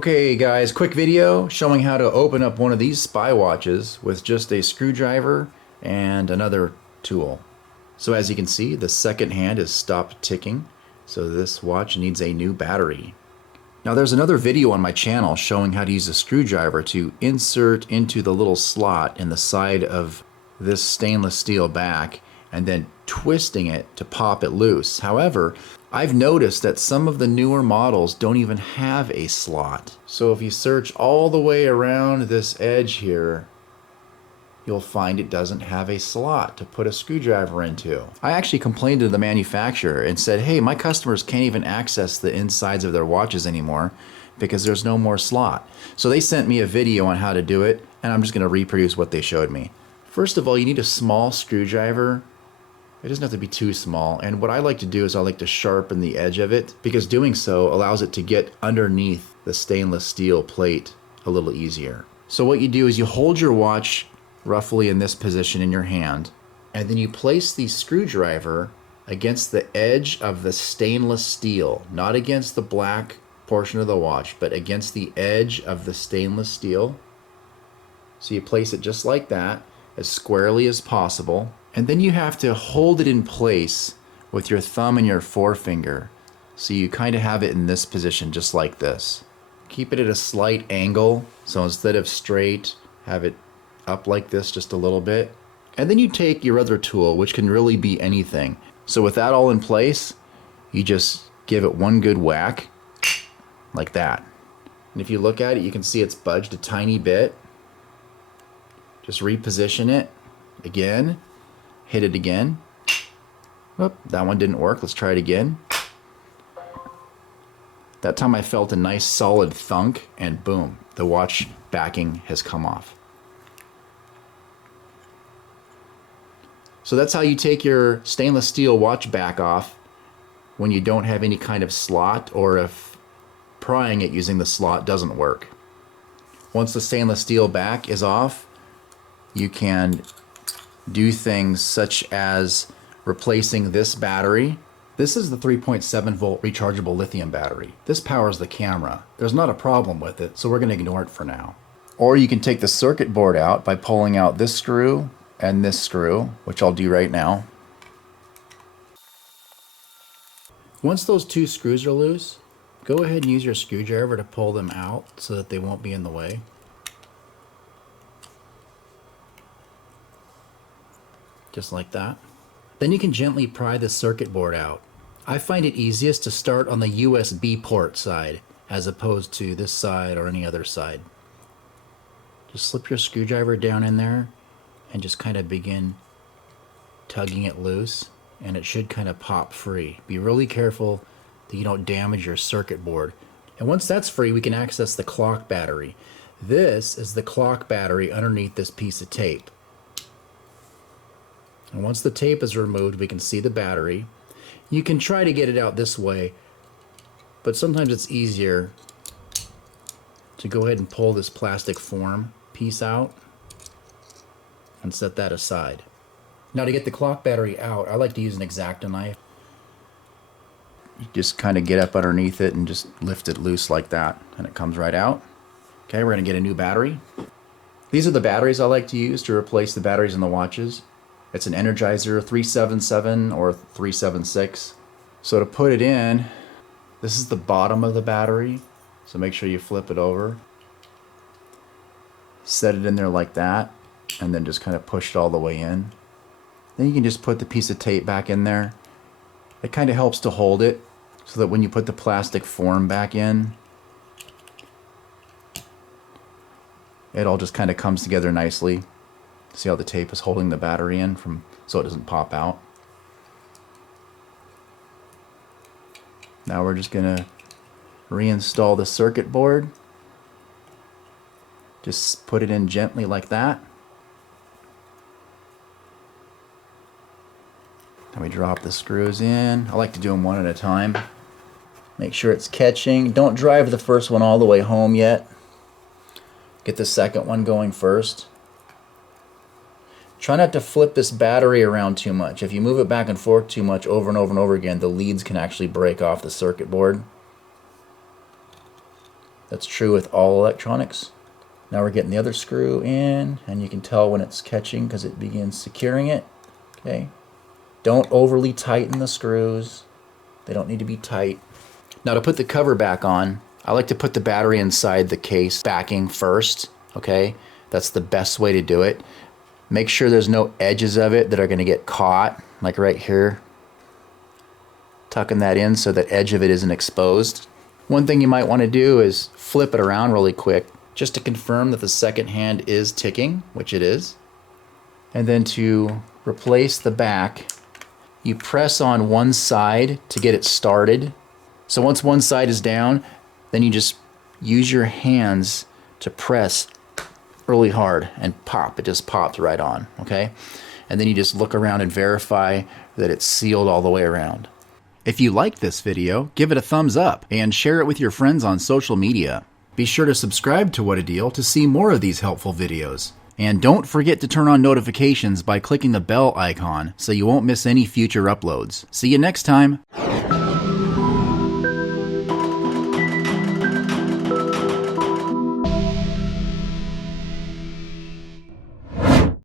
Okay guys, quick video showing how to open up one of these spy watches with just a screwdriver and another tool. So as you can see, the second hand has stopped ticking, so this watch needs a new battery. Now there's another video on my channel showing how to use a screwdriver to insert into the little slot in the side of this stainless steel back and then twisting it to pop it loose. However, I've noticed that some of the newer models don't even have a slot. So if you search all the way around this edge here, you'll find it doesn't have a slot to put a screwdriver into. I actually complained to the manufacturer and said, hey, my customers can't even access the insides of their watches anymore because there's no more slot. So they sent me a video on how to do it, and I'm just going to reproduce what they showed me. First of all, you need a small screwdriver. It doesn't have to be too small, and what I like to do is I like to sharpen the edge of it because doing so allows it to get underneath the stainless steel plate a little easier. So what you do is you hold your watch roughly in this position in your hand, and then you place the screwdriver against the edge of the stainless steel, not against the black portion of the watch, but against the edge of the stainless steel. So you place it just like that, as squarely as possible. And then you have to hold it in place with your thumb and your forefinger. So you kind of have it in this position, just like this. Keep it at a slight angle. So instead of straight, have it up like this just a little bit. And then you take your other tool, which can really be anything. So with that all in place, you just give it one good whack, like that. And if you look at it, you can see it's budged a tiny bit. Just reposition it again. Hit it again. Oop, that one didn't work. Let's try it again. That time I felt a nice solid thunk, and boom, the watch backing has come off. So that's how you take your stainless steel watch back off when you don't have any kind of slot, or if prying it using the slot doesn't work. Once the stainless steel back is off, you can do things such as replacing this battery. This is the 3.7 volt rechargeable lithium battery. This powers the camera. There's not a problem with it, so we're going to ignore it for now. Or you can take the circuit board out by pulling out this screw and this screw, which I'll do right now. Once those two screws are loose, go ahead and use your screwdriver to pull them out so that they won't be in the way. Just like that. Then you can gently pry the circuit board out. I find it easiest to start on the USB port side as opposed to this side or any other side. Just slip your screwdriver down in there and just kind of begin tugging it loose, and it should kind of pop free. Be really careful that you don't damage your circuit board. And once that's free, we can access the clock battery. This is the clock battery underneath this piece of tape. And once the tape is removed, we can see the battery. You can try to get it out this way, but sometimes it's easier to go ahead and pull this plastic form piece out and set that aside. Now to get the clock battery out, I like to use an X-Acto knife. You just kind of get up underneath it and just lift it loose like that, and it comes right out. Okay, we're going to get a new battery. These are the batteries I like to use to replace the batteries in the watches. It's an Energizer 377 or 376. So to put it in, this is the bottom of the battery. So make sure you flip it over. Set it in there like that, and then just kind of push it all the way in. Then you can just put the piece of tape back in there. It kind of helps to hold it so that when you put the plastic form back in, it all just kind of comes together nicely. See how the tape is holding the battery in so it doesn't pop out. Now we're just going to reinstall the circuit board. Just put it in gently like that. Then we drop the screws in. I like to do them one at a time. Make sure it's catching. Don't drive the first one all the way home yet. Get the second one going first. Try not to flip this battery around too much. If you move it back and forth too much over and over and over again, the leads can actually break off the circuit board. That's true with all electronics. Now we're getting the other screw in, and you can tell when it's catching because it begins securing it. Okay. Don't overly tighten the screws. They don't need to be tight. Now to put the cover back on, I like to put the battery inside the case backing first. Okay. That's the best way to do it. Make sure there's no edges of it that are going to get caught, like right here. Tucking that in so that edge of it isn't exposed. One thing you might want to do is flip it around really quick just to confirm that the second hand is ticking, which it is. And then to replace the back, you press on one side to get it started. So once one side is down, then you just use your hands to press really hard and pop. It just popped right on, okay? And then you just look around and verify that it's sealed all the way around. If you liked this video, give it a thumbs up and share it with your friends on social media. Be sure to subscribe to What a Deal to see more of these helpful videos. And don't forget to turn on notifications by clicking the bell icon so you won't miss any future uploads. See you next time.